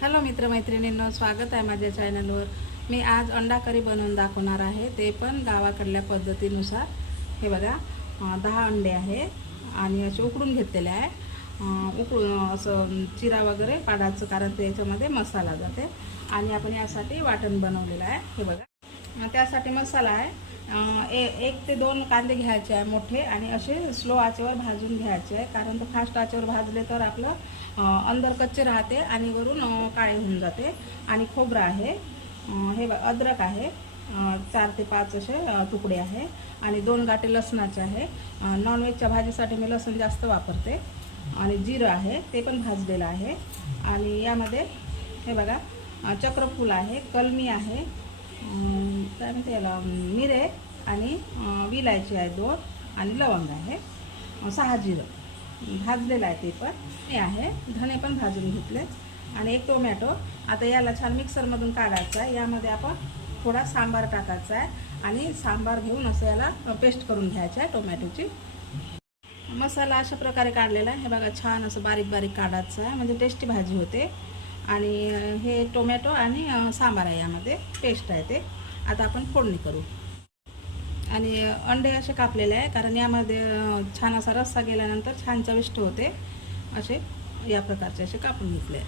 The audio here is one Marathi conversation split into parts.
हॅलो मित्रमैत्रिणींनो स्वागत आहे माझ्या चॅनलवर मी आज अंडा करी बनवून दाखवणार आहे. ते पण गावाकडल्या पद्धतीनुसार. हे बघा दहा अंडे आहे आणि असे उकडून घेतलेले आहे. उकडून असं चिरा वगैरे पाडायचं कारण त्याच्यामध्ये मसाला जाते. आणि आपण यासाठी वाटण बनवलेलं आहे. हे बघा. त्यासाठी मसाला आहे. ए एक ते दोन कांदे घ्यायचे आहे मोठे आणि असे स्लो आचेवर भाजून घ्यायचे आहे. कारण तो फास्ट आचेवर भाजले तर आपलं अंदर कच्चे राहते आणि वरून काळे होऊन जाते आणि खोबरं आहे. हे अद्रक आहे. चार ते पाच असे तुकडे आहे आणि दोन गाठे लसणाचे आहे. नॉनव्हेजच्या भाजीसाठी मी लसूण जास्त वापरते. आणि जिरं आहे ते पण भाजलेलं आहे. आणि यामध्ये हे बघा चक्रफूल आहे कलमी आहे काय म्हणते याला मिरे आणि विलायची आहे दोन आणि लवंग आहे. सहा जिरं. भाजलेलं आहे ते पण. हे आहे. धने पण भाजून घेतले आणि एक टोमॅटो. आता याला छान मिक्सरमधून काढायचा आहे. यामध्ये आपण थोडा सांबार टाकायचा आहे. आणि सांबार घेऊन असं याला पेस्ट करून घ्यायचं आहे टोमॅटोची. मसाला अशा प्रकारे काढलेला आहे. हे बघा छान असं बारीक बारीक काढायचं आहे. म्हणजे टेस्टी भाजी होते. आणि हे टोमॅटो आणि सांबार आहे यामध्ये. पेस्ट आहे ते. आता आपण फोडणी करू. आणि अंडे असे कापलेले आहे कारण यामध्ये छान असा रस्सा गेल्यानंतर छान चविष्ट होते. असे या प्रकारचे असे कापून घेतले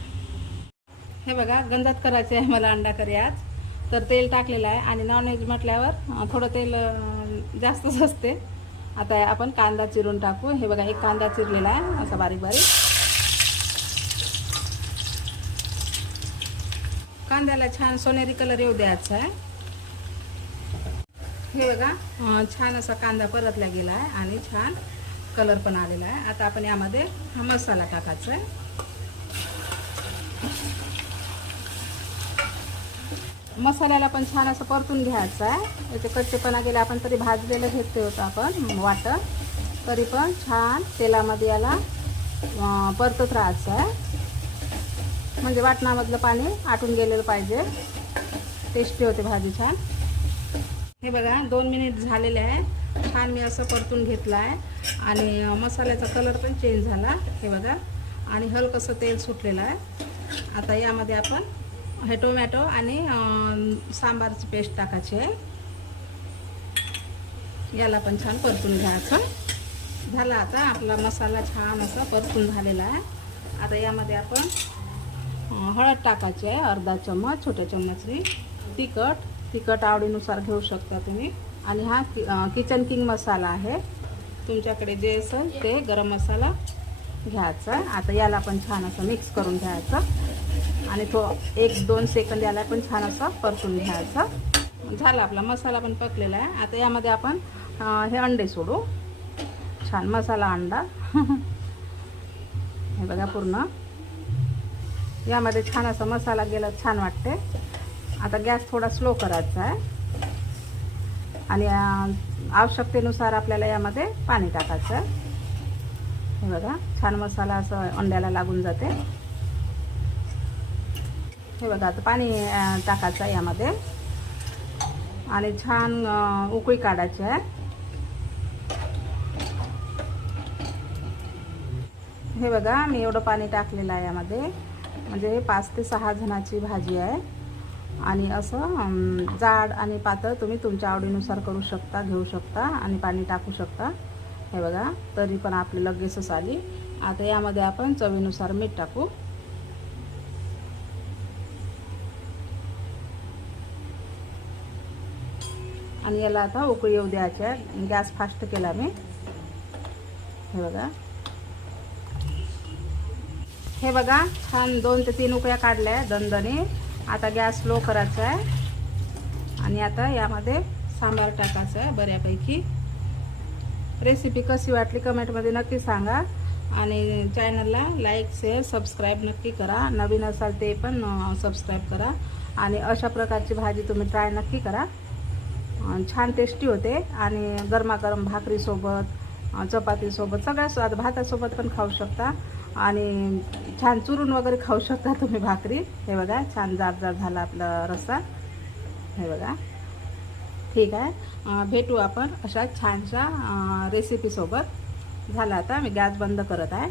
हे बघा गंजात करायचे आहे मला अंडा करी आज. तर तेल टाकलेलं आहे आणि नॉनव्हेज म्हटल्यावर थोडं तेल जास्तच असते. आता आपण कांदा चिरून टाकू. हे बघा एक कांदा चिरलेला आहे असा बारीक बारीक कांद्याला छान सोनेरी कलर येऊ द्यायचा आहे. हे बघा छान असा कांदा परतला गेला आहे आणि छान कलर पण आलेला आहे. आता आपण यामध्ये हा मसाला टाकायचा आहे. मसाल्याला पण छान असं परतून घ्यायचं आहे. याचे कच्चेपणा गेले आपण तरी भाजलेलं घेतले होतं आपण वाटण. तरी पण छान तेलामध्ये याला परतत राहायचं आहे. म्हणजे वाटणामधलं पाणी आटून गेलेलं पाहिजे. टेस्टी होते भाजी छान. हे बघा दोन मिनिट झालेले आहे. छान मी असं परतून घेतलं आहे आणि मसाल्याचा कलर पण चेंज झाला. हे बघा. आणि हलकंसं तेल सुटलेलं आहे. आता यामध्ये आपण हे टोमॅटो आणि सांबारची पेस्ट टाकायची आहे. याला पण छान परतून घ्यायचं. झाला आता आपला मसाला छान असा परतून झालेला आहे. आता यामध्ये आपण हळद टाकायची आहे अर्धा चम्मच छोट्या चम्मचनी तिखट तिखट आवडीनुसार घेऊ शकता तुम्ही. आणि हा कि किचन किंग मसाला आहे. तुमच्याकडे जे असेल ते गरम मसाला घ्यायचा आता याला पण छान असं मिक्स करून घ्यायचं. आणि तो एक दोन सेकंद याला पण छान असं परतून घ्यायचं. झाला आपला मसाला पण पकलेला आहे. आता यामध्ये आपण हे अंडे सोडू. छान मसाला अंडा. हे बघा पूर्ण. यामध्ये छान असा मसाला गेला छान वाटते आता गॅस थोडा स्लो करायचा आहे. आणि आवश्यकतेनुसार आपल्याला यामध्ये पाणी टाकायचं आहे. हे बघा छान मसाला असं अंड्याला लागून जाते. हे बघा आता पाणी टाकायचं आहे यामध्ये. आणि छान उकळी काढायची आहे. हे बघा मी एवढं पाणी टाकलेलं आहे यामध्ये. म्हणजे पाच ते सहा जणाची भाजी आहे. आणि असं जाड आणि पातळ तुम्ही तुमच्या आवडीनुसार करू शकता घेऊ शकता आणि पाणी टाकू शकता. हे बघा तरी पण आपली लगेचच आली. आता यामध्ये आपण चवीनुसार मीठ टाकू. आणि याला आता उकळी येऊ द्यायची आहे. गॅस फास्ट केला मी. हे बघा. हे बघा छान दोन ते तीन उकळ्या काढल्या आहे दणदणी आता गॅस स्लो करायचा आहे. आणि आता यामध्ये सांबार टाकायचं आहे बऱ्यापैकी. रेसिपी कशी वाटली कमेंटमध्ये नक्की सांगा. आणि चॅनलला लाईक शेअर सबस्क्राईब नक्की करा. नवीन असाल ते पण सबस्क्राईब करा. आणि अशा प्रकारची भाजी तुम्ही ट्राय नक्की करा. छान टेस्टी होते. आणि गरमागरम भाकरीसोबत चपातीसोबत सगळ्या स्वाद भातासोबत पण खाऊ शकता. आणि छान चुरून वगैरे खाऊ शकता तुम्ही भाकरी. हे बघा छान जाड झाला आपला रस्सा. हे बघा. ठीक आहे. भेटू आपण अशा छानशा रेसिपीसोबत झाला आता मी गॅस बंद करत आहे.